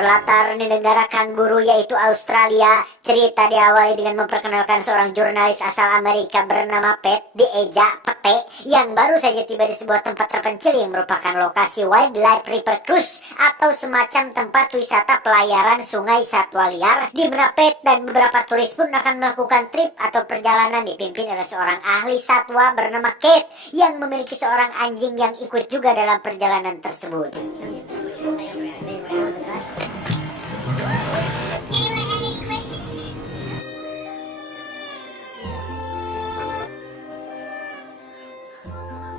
Berlatar di negara kanguru yaitu Australia, cerita diawali dengan memperkenalkan seorang jurnalis asal Amerika bernama Pat, dieja Pete, yang baru saja tiba di sebuah tempat terpencil yang merupakan lokasi wildlife river cruise atau semacam tempat wisata pelayaran sungai satwa liar, di mana Pat dan beberapa turis pun akan melakukan trip atau perjalanan dipimpin oleh seorang ahli satwa bernama Kate yang memiliki seorang anjing yang ikut juga dalam perjalanan tersebut.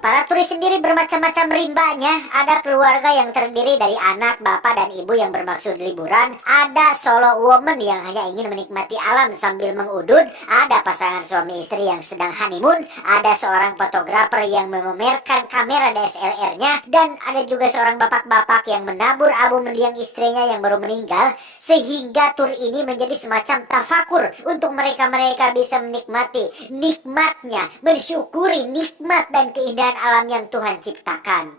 Para turis sendiri bermacam-macam rimbanya. Ada keluarga yang terdiri dari anak, bapak, dan ibu yang bermaksud liburan. Ada solo woman yang hanya ingin menikmati alam sambil mengudud. Ada pasangan suami istri yang sedang honeymoon. Ada seorang fotografer yang memamerkan kamera DSLR-nya. Dan ada juga seorang bapak-bapak yang menabur abu mendiang istrinya yang baru meninggal. Sehingga tur ini menjadi semacam tafakur untuk mereka-mereka bisa menikmati nikmatnya, mensyukuri nikmat dan keindahan alam yang Tuhan ciptakan.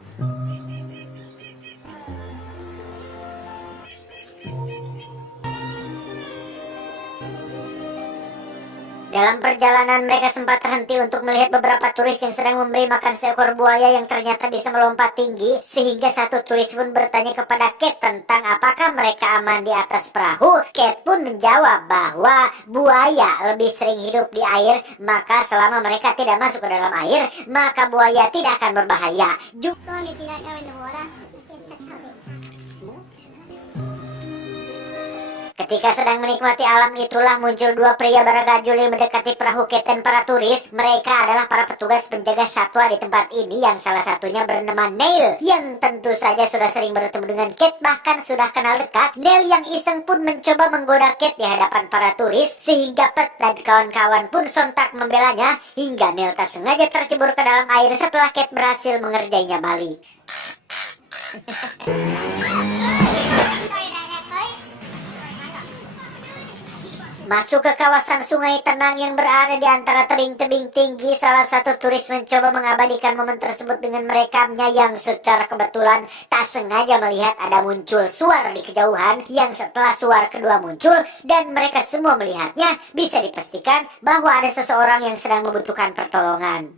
Dalam perjalanan mereka sempat terhenti untuk melihat beberapa turis yang sedang memberi makan seekor buaya yang ternyata bisa melompat tinggi, sehingga satu turis pun bertanya kepada Kate tentang apakah mereka aman di atas perahu. Kate pun menjawab bahwa buaya lebih sering hidup di air, maka selama mereka tidak masuk ke dalam air, maka buaya tidak akan berbahaya. Ketika sedang menikmati alam itulah muncul dua pria bergajul yang mendekati perahu Kate dan para turis. Mereka adalah para petugas penjaga satwa di tempat ini, yang salah satunya bernama Neil, yang tentu saja sudah sering bertemu dengan Kate, bahkan sudah kenal dekat. Neil yang iseng pun mencoba menggoda Kate di hadapan para turis, sehingga Pat dan kawan-kawan pun sontak membelanya, hingga Neil tak sengaja tercebur ke dalam air setelah Kate berhasil mengerjainya balik. Masuk ke kawasan sungai tenang yang berada di antara tebing-tebing tinggi, salah satu turis mencoba mengabadikan momen tersebut dengan merekamnya, yang secara kebetulan tak sengaja melihat ada muncul suar di kejauhan, yang setelah suar kedua muncul dan mereka semua melihatnya, bisa dipastikan bahwa ada seseorang yang sedang membutuhkan pertolongan.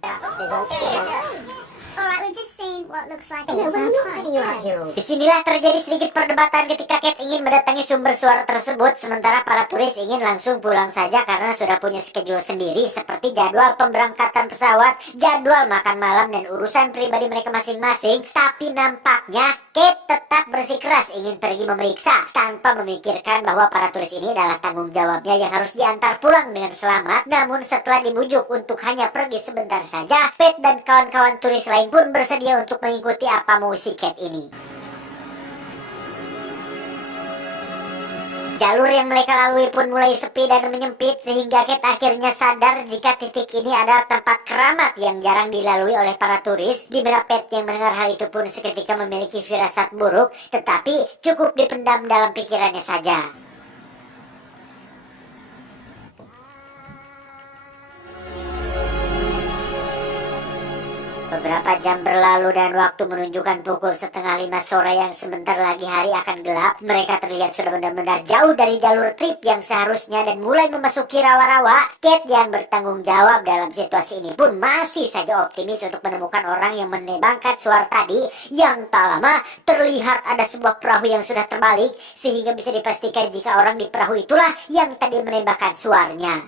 Disinilah terjadi sedikit perdebatan ketika Kate ingin mendatangi sumber suara tersebut, sementara para turis ingin langsung pulang saja karena sudah punya schedule sendiri seperti jadwal pemberangkatan pesawat, jadwal makan malam, dan urusan pribadi mereka masing-masing. Tapi nampaknya Kate tetap bersikeras ingin pergi memeriksa tanpa memikirkan bahwa para turis ini adalah tanggung jawabnya yang harus diantar pulang dengan selamat. Namun setelah dibujuk untuk hanya pergi sebentar saja, Pat dan kawan-kawan turis lain pun bersedia untuk mengikuti apa mau si Kate ini. Jalur yang mereka lalui pun mulai sepi dan menyempit, sehingga Kate akhirnya sadar jika titik ini adalah tempat keramat yang jarang dilalui oleh para turis. Di mana Pat yang mendengar hal itu pun seketika memiliki firasat buruk, tetapi cukup dipendam dalam pikirannya saja. Beberapa jam berlalu dan waktu menunjukkan pukul 4:30 sore yang sebentar lagi hari akan gelap. Mereka terlihat sudah benar-benar jauh dari jalur trip yang seharusnya dan mulai memasuki rawa-rawa. Kate yang bertanggung jawab dalam situasi ini pun masih saja optimis untuk menemukan orang yang menebangkan suar tadi, yang tak lama terlihat ada sebuah perahu yang sudah terbalik, sehingga bisa dipastikan jika orang di perahu itulah yang tadi menembakkan suarnya.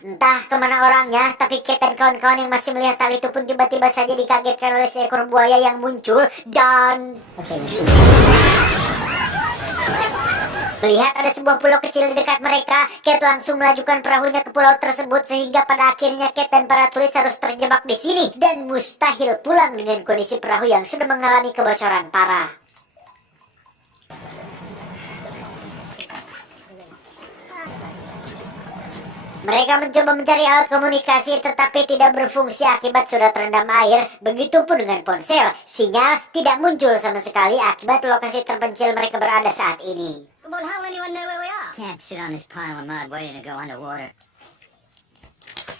Entah kemana orangnya, tapi Kate dan kawan-kawan yang masih melihat hal itu pun tiba-tiba saja dikagetkan oleh seekor buaya yang muncul dan melihat ada sebuah pulau kecil di dekat mereka. Kate langsung melajukan perahunya ke pulau tersebut, sehingga pada akhirnya Kate dan para turis harus terjebak di sini dan mustahil pulang dengan kondisi perahu yang sudah mengalami kebocoran parah. Mereka mencoba mencari alat komunikasi tetapi tidak berfungsi akibat sudah terendam air. Begitupun dengan ponsel, sinyal tidak muncul sama sekali akibat lokasi terpencil mereka berada saat ini. Can't sit on this pile of mud waiting to go underwater.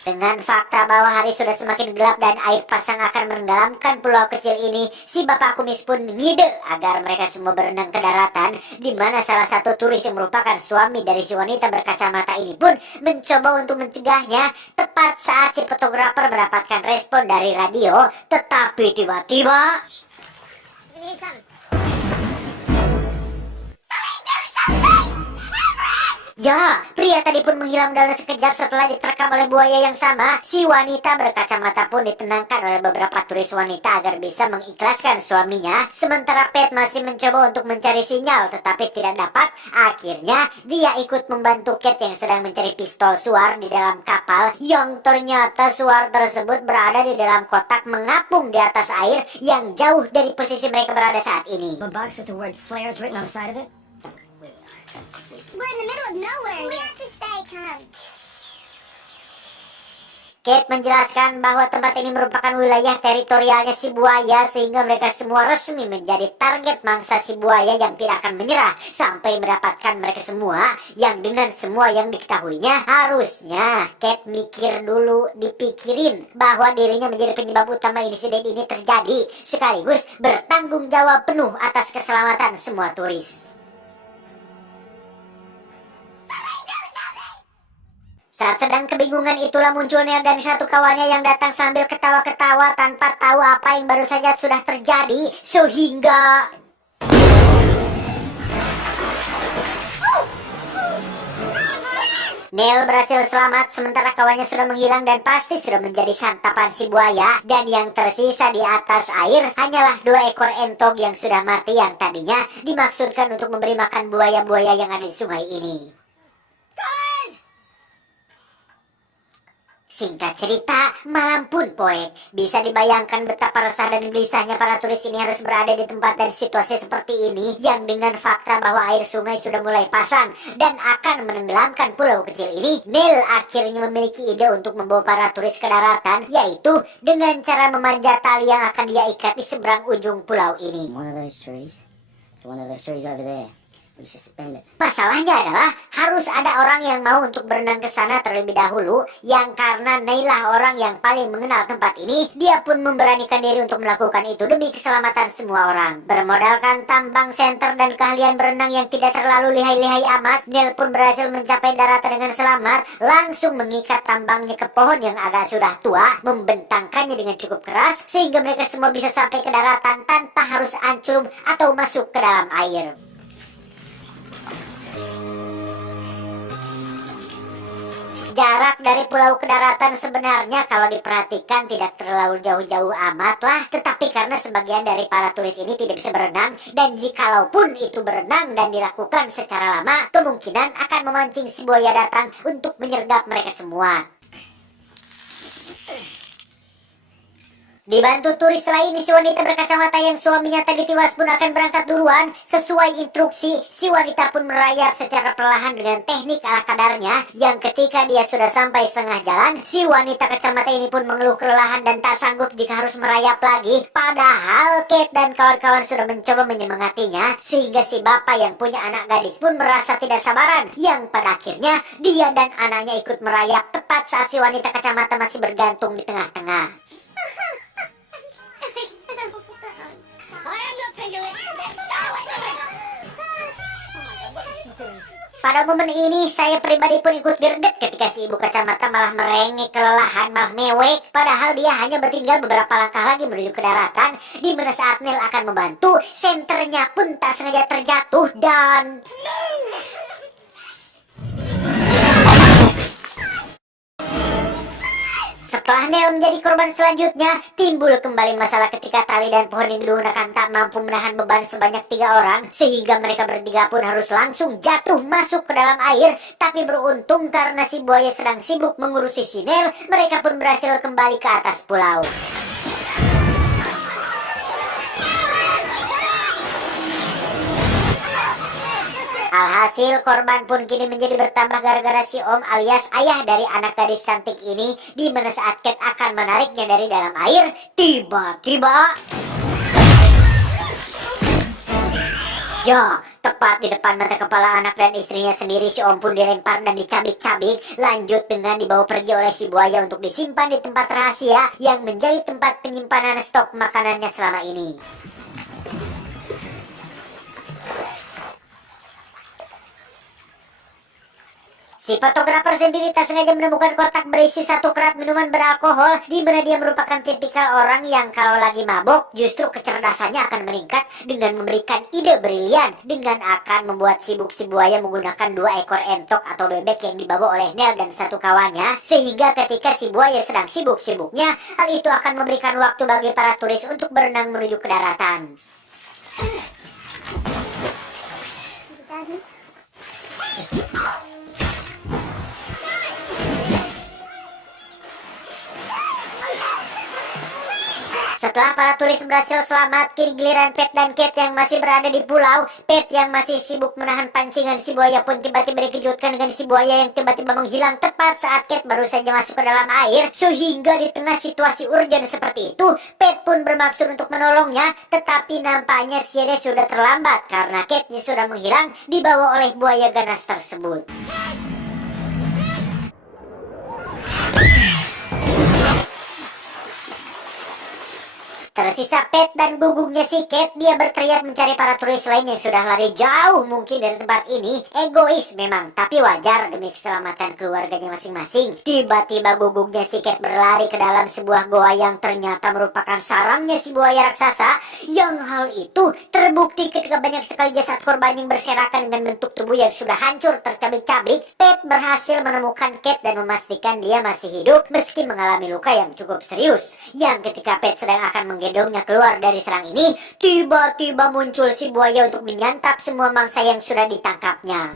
Dengan fakta bahwa hari sudah semakin gelap dan air pasang akan menenggelamkan pulau kecil ini, si bapak kumis pun ngide agar mereka semua berenang ke daratan, di mana salah satu turis yang merupakan suami dari si wanita berkacamata ini pun mencoba untuk mencegahnya. Tepat saat si fotografer mendapatkan respon dari radio, tetapi tiba-tiba ya, pria tadi pun menghilang dalam sekejap setelah diterkam oleh buaya yang sama. Si wanita berkacamata pun ditenangkan oleh beberapa turis wanita agar bisa mengikhlaskan suaminya. Sementara Pet masih mencoba untuk mencari sinyal tetapi tidak dapat. Akhirnya dia ikut membantu Kate yang sedang mencari pistol suar di dalam kapal, yang ternyata suar tersebut berada di dalam kotak mengapung di atas air yang jauh dari posisi mereka berada saat ini. A box with the word flares written on the side of it? We're in the middle of nowhere. We have to stay calm. Kate menjelaskan bahwa tempat ini merupakan wilayah teritorialnya si buaya, sehingga mereka semua resmi menjadi target mangsa si buaya yang tidak akan menyerah sampai mendapatkan mereka semua. Yang dengan semua yang diketahuinya, harusnya Kate mikir dulu, dipikirin bahwa dirinya menjadi penyebab utama insiden ini terjadi, sekaligus bertanggung jawab penuh atas keselamatan semua turis. Saat sedang kebingungan itulah muncul Neil dan satu kawannya yang datang sambil ketawa-ketawa tanpa tahu apa yang baru saja sudah terjadi, sehingga Neil berhasil selamat sementara kawannya sudah menghilang dan pasti sudah menjadi santapan si buaya. Dan yang tersisa di atas air hanyalah 2 ekor entog yang sudah mati, yang tadinya dimaksudkan untuk memberi makan buaya-buaya yang ada di sungai ini. Singkat cerita, malam pun poek. Bisa dibayangkan betapa resah dan gelisahnya para turis ini harus berada di tempat dan situasi seperti ini, yang dengan fakta bahwa air sungai sudah mulai pasang dan akan menenggelamkan pulau kecil ini, Neil akhirnya memiliki ide untuk membawa para turis ke daratan, yaitu dengan cara memanjat tali yang akan dia ikat di seberang ujung pulau ini. One of those trees over there. Masalahnya adalah harus ada orang yang mau untuk berenang ke sana terlebih dahulu, yang karena Neil lah orang yang paling mengenal tempat ini, dia pun memberanikan diri untuk melakukan itu demi keselamatan semua orang. Bermodalkan tambang senter dan keahlian berenang yang tidak terlalu lihai-lihai amat, Neil pun berhasil mencapai daratan dengan selamat, langsung mengikat tambangnya ke pohon yang agak sudah tua, membentangkannya dengan cukup keras sehingga mereka semua bisa sampai ke daratan tanpa harus anclung atau masuk ke dalam air. Jarak dari pulau ke daratan sebenarnya kalau diperhatikan tidak terlalu jauh-jauh amat lah. Tetapi karena sebagian dari para turis ini tidak bisa berenang, dan jikalaupun itu berenang dan dilakukan secara lama, kemungkinan akan memancing si buaya datang untuk menyergap mereka semua. Dibantu turis lain, si wanita berkacamata yang suaminya tadi tewas pun akan berangkat duluan. Sesuai instruksi, si wanita pun merayap secara perlahan dengan teknik ala kadarnya, yang ketika dia sudah sampai setengah jalan, si wanita kacamata ini pun mengeluh kelelahan dan tak sanggup jika harus merayap lagi. Padahal Kate dan kawan-kawan sudah mencoba menyemangatinya, sehingga si bapak yang punya anak gadis pun merasa tidak sabaran, yang pada akhirnya dia dan anaknya ikut merayap tepat saat si wanita kacamata masih bergantung di tengah-tengah. Pada momen ini, saya pribadi pun ikut gerget ketika si ibu kacamata malah merengek kelelahan, malah mewek. Padahal dia hanya bertinggal beberapa langkah lagi menuju ke daratan, di mana saat Neil akan membantu, senternya pun tak sengaja terjatuh dan... Setelah Neil menjadi korban selanjutnya, timbul kembali masalah ketika tali dan pohon yang digunakan tak mampu menahan beban sebanyak 3 orang, sehingga mereka bertiga pun harus langsung jatuh masuk ke dalam air. Tapi beruntung karena si buaya sedang sibuk mengurusi si Neil, mereka pun berhasil kembali ke atas pulau. Alhasil korban pun kini menjadi bertambah gara-gara si Om alias ayah dari anak gadis cantik ini, di mana saat Kate akan menariknya dari dalam air, tiba-tiba Ya, tepat di depan mata kepala anak dan istrinya sendiri, si Om pun dilempar dan dicabik-cabik. Lanjut dengan dibawa pergi oleh si buaya untuk disimpan di tempat rahasia yang menjadi tempat penyimpanan stok makanannya selama ini. Si fotografer sendiri tak sengaja menemukan kotak berisi 1 kerat minuman beralkohol, di mana dia merupakan tipikal orang yang kalau lagi mabok justru kecerdasannya akan meningkat dengan memberikan ide brilian dengan akan membuat sibuk si buaya menggunakan 2 ekor entok atau bebek yang dibawa oleh Nel dan 1 kawannya, sehingga ketika si buaya sedang sibuk-sibuknya, hal itu akan memberikan waktu bagi para turis untuk berenang menuju ke daratan. Setelah para turis berhasil selamat, kini giliran Pet dan Kate yang masih berada di pulau. Pet yang masih sibuk menahan pancingan si buaya pun tiba-tiba dikejutkan dengan si buaya yang tiba-tiba menghilang tepat saat Kate baru saja masuk ke dalam air. Sehingga di tengah situasi urgen seperti itu, Pet pun bermaksud untuk menolongnya, tetapi nampaknya dia sudah terlambat karena Kate-nya sudah menghilang dibawa oleh buaya ganas tersebut. Tersisa Pet dan gugungnya si Kate. Dia berteriak mencari para turis lain yang sudah lari jauh mungkin dari tempat ini. Egois memang, tapi wajar demi keselamatan keluarganya masing-masing. Tiba-tiba gugungnya si Kate berlari ke dalam sebuah goa yang ternyata merupakan sarangnya si buaya raksasa. Yang hal itu terbukti ketika banyak sekali jasad korban yang berserakan dengan bentuk tubuh yang sudah hancur tercabik-cabik. Pet berhasil menemukan Kate dan memastikan dia masih hidup meski mengalami luka yang cukup serius. Yang ketika Pet sedang akan menggendongnya keluar dari sarang ini, tiba-tiba muncul si buaya untuk menyantap semua mangsa yang sudah ditangkapnya.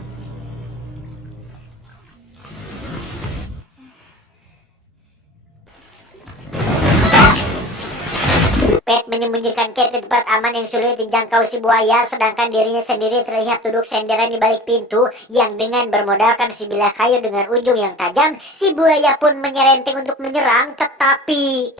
Pet menyembunyikan Kate di tempat aman yang sulit dijangkau si buaya, sedangkan dirinya sendiri terlihat duduk senderan di balik pintu yang dengan bermodalkan si bilah kayu dengan ujung yang tajam, si buaya pun menyerenteng untuk menyerang, tetapi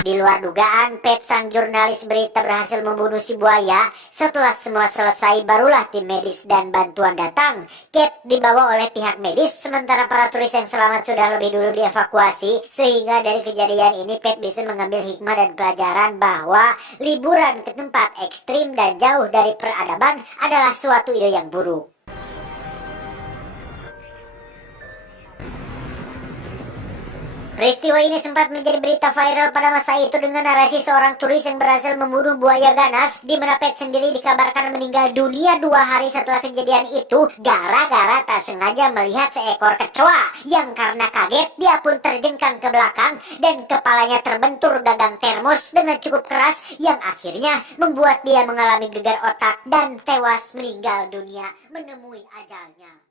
di luar dugaan, Pet sang jurnalis berita berhasil membunuh si buaya. Setelah semua selesai, barulah tim medis dan bantuan datang. Kate dibawa oleh pihak medis, sementara para turis yang selamat sudah lebih dulu dievakuasi. Sehingga dari kejadian ini, Pet bisa mengambil hikmah dan pelajaran bahwa liburan ke tempat ekstrim dan jauh dari peradaban adalah suatu ide yang buruk. Peristiwa ini sempat menjadi berita viral pada masa itu dengan narasi seorang turis yang berhasil membunuh buaya ganas, di mana Pet sendiri dikabarkan meninggal dunia 2 hari setelah kejadian itu gara-gara tak sengaja melihat seekor kecoa yang karena kaget dia pun terjengkang ke belakang dan kepalanya terbentur gagang termos dengan cukup keras yang akhirnya membuat dia mengalami gegar otak dan tewas meninggal dunia menemui ajalnya.